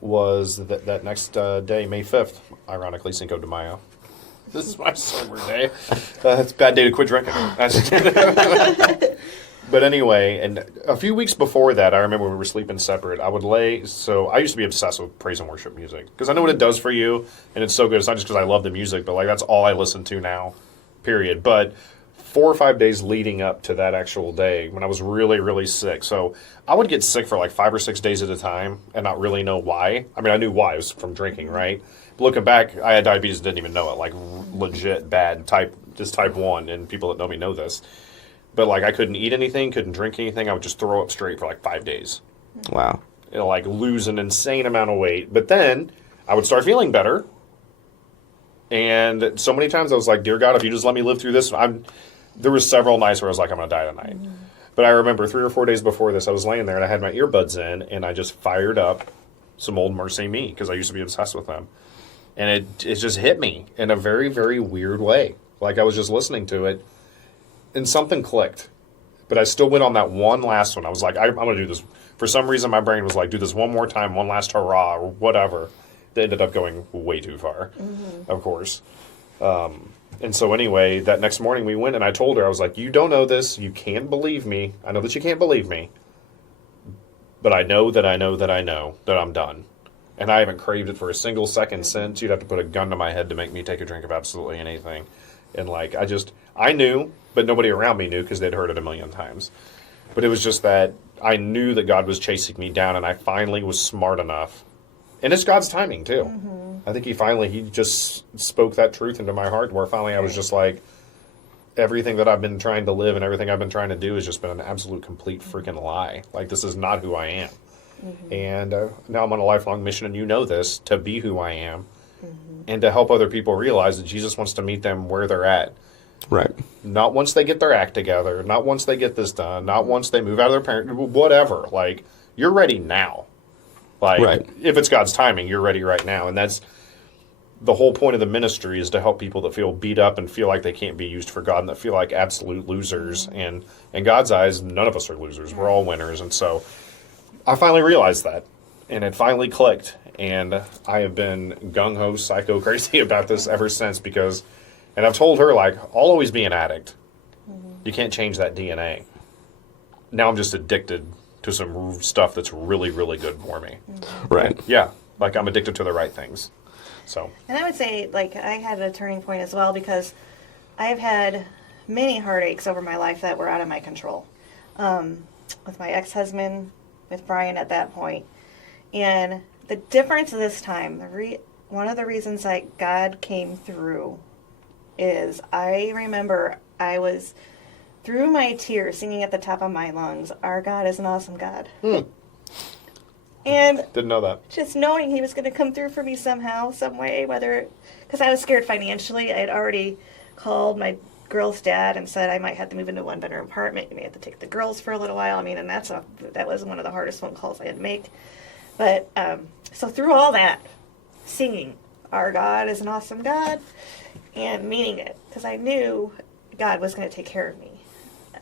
was that next day, May 5th, ironically, Cinco de Mayo. This is my sober day. It's a bad day to quit drinking. But anyway, and a few weeks before that, I remember we were sleeping separate. So I used to be obsessed with praise and worship music because I know what it does for you, and it's so good. It's not just because I love the music, but like that's all I listen to now, period. But 4 or 5 days leading up to that actual day, when I was really, really sick, so I would get sick for like 5 or 6 days at a time and not really know why. I mean, I knew why. It was from drinking, right? But looking back, I had diabetes and didn't even know it, like legit bad type 1, and people that know me know this. But like I couldn't eat anything, couldn't drink anything. I would just throw up straight for like 5 days. Wow. Like lose an insane amount of weight. But then I would start feeling better. And so many times I was like, dear God, if you just let me live through this, there was several nights where I was like, I'm going to die tonight. But I remember 3 or 4 days before this, I was laying there and I had my earbuds in and I just fired up some old Mercy Me, because I used to be obsessed with them. And it just hit me in a very, very weird way. Like I was just listening to it, and something clicked. But I still went on that one last one. I was like, I'm going to do this. For some reason, my brain was like, do this one more time, one last hurrah, or whatever. They ended up going way too far, of course. And so anyway, that next morning we went, and I told her, I was like, you don't know this. You can't believe me. I know that you can't believe me. But I know that I'm done. And I haven't craved it for a single second since. You'd have to put a gun to my head to make me take a drink of absolutely anything. And like, I knew, but nobody around me knew because they'd heard it a million times. But it was just that I knew that God was chasing me down, and I finally was smart enough. And it's God's timing, too. I think he just spoke that truth into my heart, where finally I was just like, everything that I've been trying to live and everything I've been trying to do has just been an absolute complete freaking lie. Like, this is not who I am. And now I'm on a lifelong mission, and you know this, to be who I am. And to help other people realize that Jesus wants to meet them where they're at. Right. Not once they get their act together, not once they get this done, not once they move out of their parent, whatever. Like, you're ready now. Like, right. If it's God's timing, you're ready right now. And that's the whole point of the ministry, is to help people that feel beat up and feel like they can't be used for God, and that feel like absolute losers. And in God's eyes, none of us are losers. We're all winners. And so I finally realized that, and it finally clicked. And I have been gung-ho, psycho crazy about this ever since, because, and I've told her, like, I'll always be an addict. You can't change that DNA. Now I'm just addicted to some stuff that's really, really good for me. Right. Yeah, like I'm addicted to the right things. So. And I would say, like, I had a turning point as well, because I've had many heartaches over my life that were out of my control. With my ex-husband, with Brian at that point. And the difference this time, one of the reasons that God came through is I remember I was, through my tears, singing at the top of my lungs, "Our God is an awesome God." And didn't know that. Just knowing he was going to come through for me somehow, some way, because I was scared financially. I had already called my girl's dad and said I might have to move into a one-bedroom apartment. You may have to take the girls for a little while. I mean, and that was one of the hardest phone calls I had to make. But, so through all that, singing, "Our God is an awesome God," and meaning it, because I knew God was going to take care of me,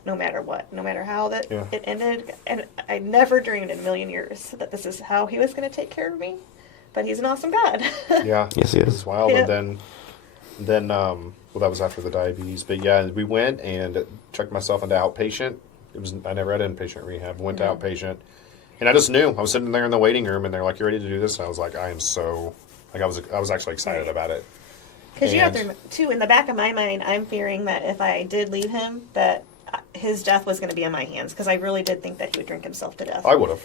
no matter what, no matter how it ended. And I never dreamed in a million years that this is how he was going to take care of me. But he's an awesome God. Yeah. Yes, he is. It's wild. Yeah. And then, well, that was after the diabetes. But yeah, we went and checked myself into outpatient. I never had inpatient rehab. Went to outpatient. And I just knew. I was sitting there in the waiting room, and they're like, "You ready to do this?" And I was like, I am so, like, I was actually excited about it. Because you have to, too, in the back of my mind, I'm fearing that if I did leave him, that his death was going to be in my hands, because I really did think that he would drink himself to death. I would have.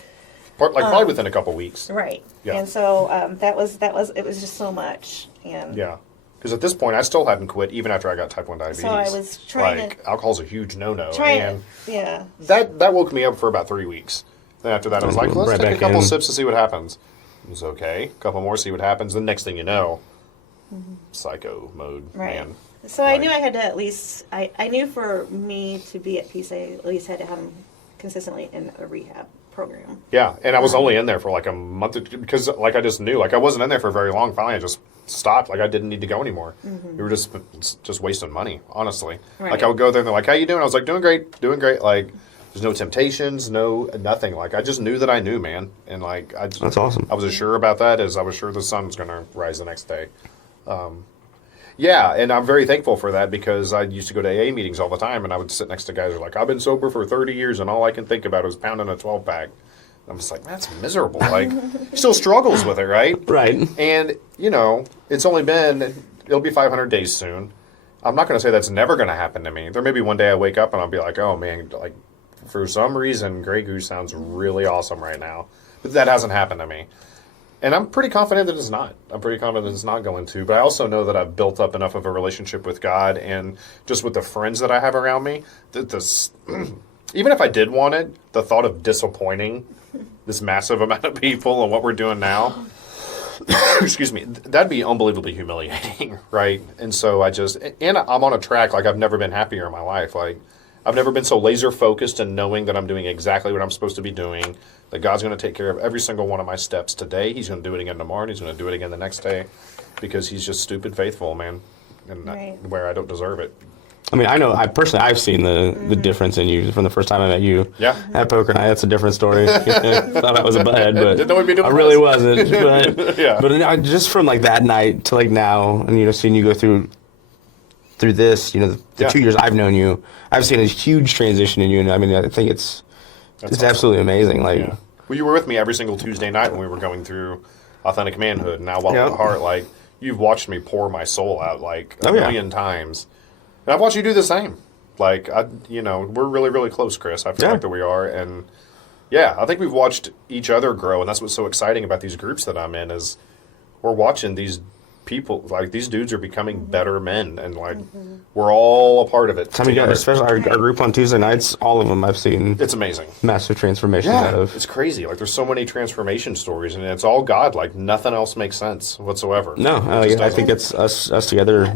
Probably within a couple weeks. Right. Yeah. And so it was just so much. And yeah. Because at this point, I still hadn't quit, even after I got type 1 diabetes. So I was trying to... alcohol's a huge no-no. Yeah. That woke me up for about 3 weeks. Then after that, I was like, let's take a couple sips to see what happens. It was okay. A couple more, see what happens. The next thing you know, psycho mode, right. Man. So I knew I had to at least... I knew for me to be at peace, I at least had to have him consistently in a rehab program. Yeah, and I was only in there for like a month, because like I just knew, like I wasn't in there for very long. Finally, I just stopped. Like I didn't need to go anymore. We were just wasting money, honestly. Right. Like I would go there and they're like, "How you doing?" I was like, "Doing great, doing great." Like there's no temptations, no nothing. Like I just knew that I knew, man, and like that's awesome. I was as sure about that as I was sure the sun was going to rise the next day. Yeah, and I'm very thankful for that, because I used to go to AA meetings all the time, and I would sit next to guys who are like, "I've been sober for 30 years, and all I can think about is pounding a 12-pack." I'm just like, that's miserable. Like, he still struggles with it, right? Right. And, it's only been, it'll be 500 days soon. I'm not going to say that's never going to happen to me. There may be one day I wake up and I'll be like, oh, man, like, for some reason, Grey Goose sounds really awesome right now. But that hasn't happened to me. And I'm pretty confident that it's not. I'm pretty confident it's not going to. But I also know that I've built up enough of a relationship with God, and just with the friends that I have around me, that this, even if I did want it, the thought of disappointing this massive amount of people and what we're doing now, excuse me, that'd be unbelievably humiliating, right? And so I'm on a track like I've never been happier in my life. Like, I've never been so laser focused and knowing that I'm doing exactly what I'm supposed to be doing, that God's going to take care of every single one of my steps today. He's going to do it again tomorrow, and he's going to do it again the next day, because he's just stupid faithful, man, and where I don't deserve it. I mean, I know, I've seen the difference in you from the first time I met you. Yeah. At poker night, that's a different story. Thought I was a butthead, but Didn't know we'd be doing I really this. wasn't. But, Yeah. but just from like that night to like now, and seeing you go through this, the Yeah. 2 years I've known you, I've seen a huge transition in you, and I mean, I think it's awesome. absolutely amazing. Like, Yeah. Well, you were with me every single Tuesday night when we were going through Authentic Manhood. Now, Walk Yeah. with the Heart, like, you've watched me pour my soul out, like, a Oh, yeah. million times. And I've watched you do the same. Like, we're really, really close, Chris. I feel like that we are. And, yeah, I think we've watched each other grow, and that's what's so exciting about these groups that I'm in is we're watching these people, like, these dudes are becoming better men, and, like, we're all a part of it I mean, together. especially our group on Tuesday nights, all of them I've seen It's amazing. massive transformations out of. It's crazy. Like, there's so many transformation stories, and it's all God. Like, nothing else makes sense whatsoever. No, It just I doesn't. think it's us together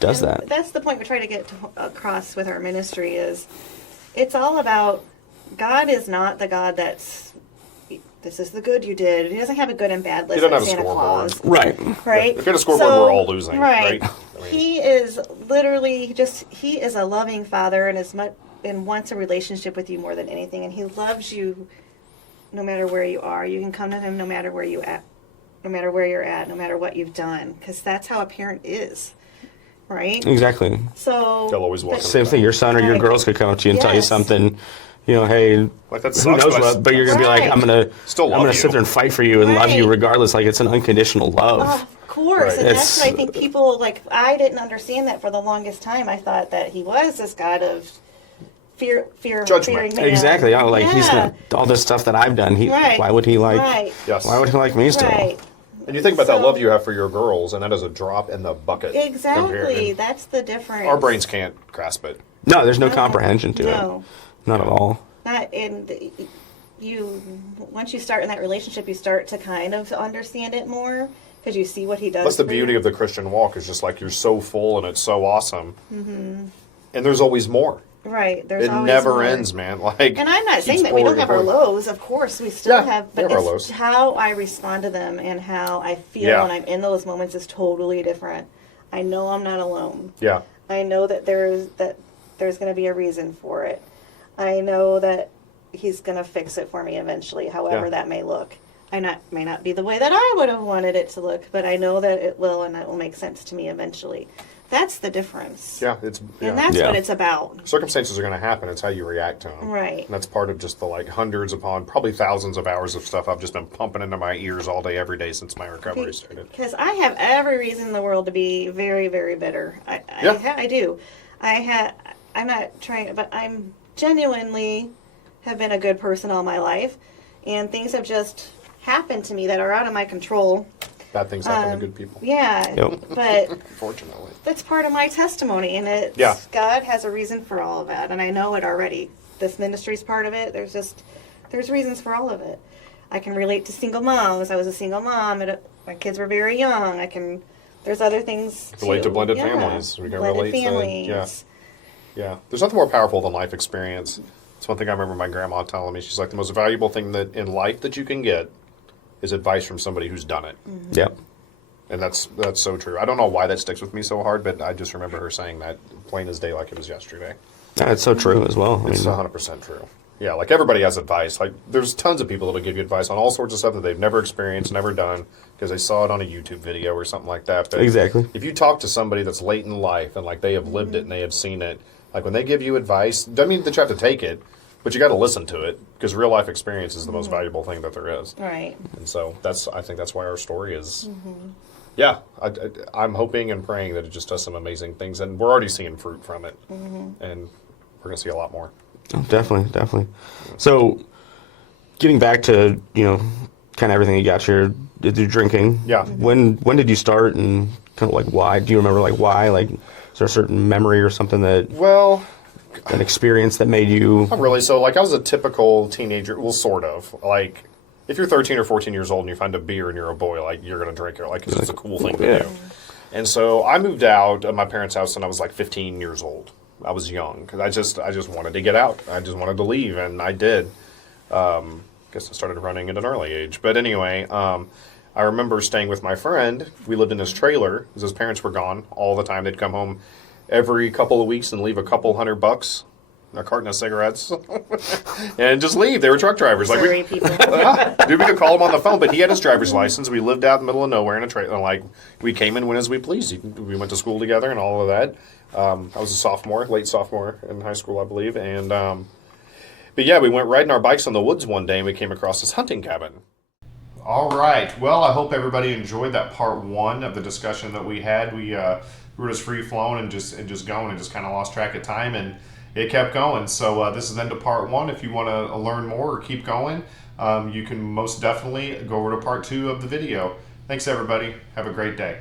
does And that. That's the point we're trying to get across with our ministry is it's all about God is not the God that's this is the good you did. He doesn't have a good and bad list doesn't like have a Santa scoreboard. Claus. Right. Right? If you got a scoreboard, we're all losing, right? I mean- He is literally he is a loving father and wants a relationship with you more than anything, and he loves you no matter where you are. You can come to him no matter where you're at, no matter what you've done, because that's how a parent is. Right? Exactly. So They'll always welcome Same thing. Your son or your Right. girls could come up to you and tell you Yes. something. Hey, Like, that who sucks, knows but I what? But you're gonna be like, Right. I'm gonna Still love you. sit there and fight for you and love you Right. regardless. Like it's an unconditional love. Of course, Right. and that's what I It's- think people like. I didn't understand that for the longest time. I thought that he was this God of fear, Judgment. fearing man. Exactly. Oh, like he's Yeah. not all this stuff that I've done. Right. Why would he like? Right. Yes. Why would he like me still? Right. And you think about that So- love you have for your girls, and that is a drop in the bucket. Exactly. compared- That's the difference. Our brains can't grasp it. No, there's no comprehension to No. it. Not at all. Not in you. Once you start in that relationship, you start to kind of understand it more because you see what he does. That's the for beauty you. of the Christian walk, is just like you're so full and it's so awesome. Mm-hmm. And there's always more. Right. There's It always never more. ends, man. Like, And I'm not saying keeps that we don't pouring have and our pouring. lows. Of course, we still Yeah, have, we but have our it's lows. how I respond to them and how I feel Yeah. when I'm in those moments is totally different. I know I'm not alone. Yeah. I know that there's going to be a reason for it. I know that he's going to fix it for me eventually, however Yeah. that may look. May not be the way that I would have wanted it to look, but I know that it will, and it will make sense to me eventually. That's the difference. Yeah. And that's Yeah. what it's about. Circumstances are going to happen. It's how you react to them. Right. And that's part of just the like hundreds upon probably thousands of hours of stuff I've just been pumping into my ears all day, every day since my recovery started. Because I have every reason in the world to be very, very bitter. I do. I'm not trying, but I'm genuinely have been a good person all my life, and things have just happened to me that are out of my control. Bad things happen to good people. Yeah, Yep. but Unfortunately. that's part of my testimony, and it's Yeah. God has a reason for all of that, and I know it already. This ministry's part of it. There's reasons for all of it. I can relate to single moms. I was a single mom, and my kids were very young. There's other things Relate to too. blended Yeah. families. We can Blended relate to- families. yeah. Yeah. There's nothing more powerful than life experience. It's one thing I remember my grandma telling me. She's like, the most valuable thing that in life that you can get is advice from somebody who's done it. Yep. And that's so true. I don't know why that sticks with me so hard, but I just remember her saying that plain as day like it was yesterday. Yeah, it's so true as well. I It's mean, 100% true. Yeah, like everybody has advice. Like there's tons of people that'll give you advice on all sorts of stuff that they've never experienced, never done, because they saw it on a YouTube video or something like that. But Exactly. if you talk to somebody that's late in life and like they have lived it and they have seen it, like when they give you advice, doesn't mean that you have to take it, but you got to listen to it because real life experience is the most valuable thing that there is. Right. And so I think that's why our story is. Yeah, I'm hoping and praying that it just does some amazing things, and we're already seeing fruit from it, and we're going to see a lot more. oh, definitely. So, getting back to kind of everything you got here, did you drinking? Yeah. When did you start, and kind of like why? Do you remember like why? Like, is there a certain memory or something that Well, an experience that made you? not really. So, like, I was a typical teenager. Well, sort of. Like, if you're 13 or 14 years old and you find a beer and you're a boy, like, you're going to drink it, like, 'cause it's a cool thing to Yeah. do. And so I moved out of my parents' house when I was like 15 years old, I was young because I just wanted to get out. I just wanted to leave, and I did. Guess I started running at an early age. But anyway, I remember staying with my friend. We lived in his trailer because his parents were gone all the time. They'd come home every couple of weeks and leave a couple $100, a carton of cigarettes, and just leave. They were truck drivers. Sorry, people. Dude, we could call him on the phone, but he had his driver's license. We lived out in the middle of nowhere in a trailer. Like, we came and went as we pleased. We went to school together and all of that. I was a sophomore, late sophomore in high school, I believe. And, but yeah, we went riding our bikes in the woods one day and we came across this hunting cabin. All right. Well, I hope everybody enjoyed that part one of the discussion that we had. We were just free flowing and just going and just kind of lost track of time, and it kept going. So this is then to part one. If you want to learn more or keep going, you can most definitely go over to part two of the video. Thanks, everybody. Have a great day.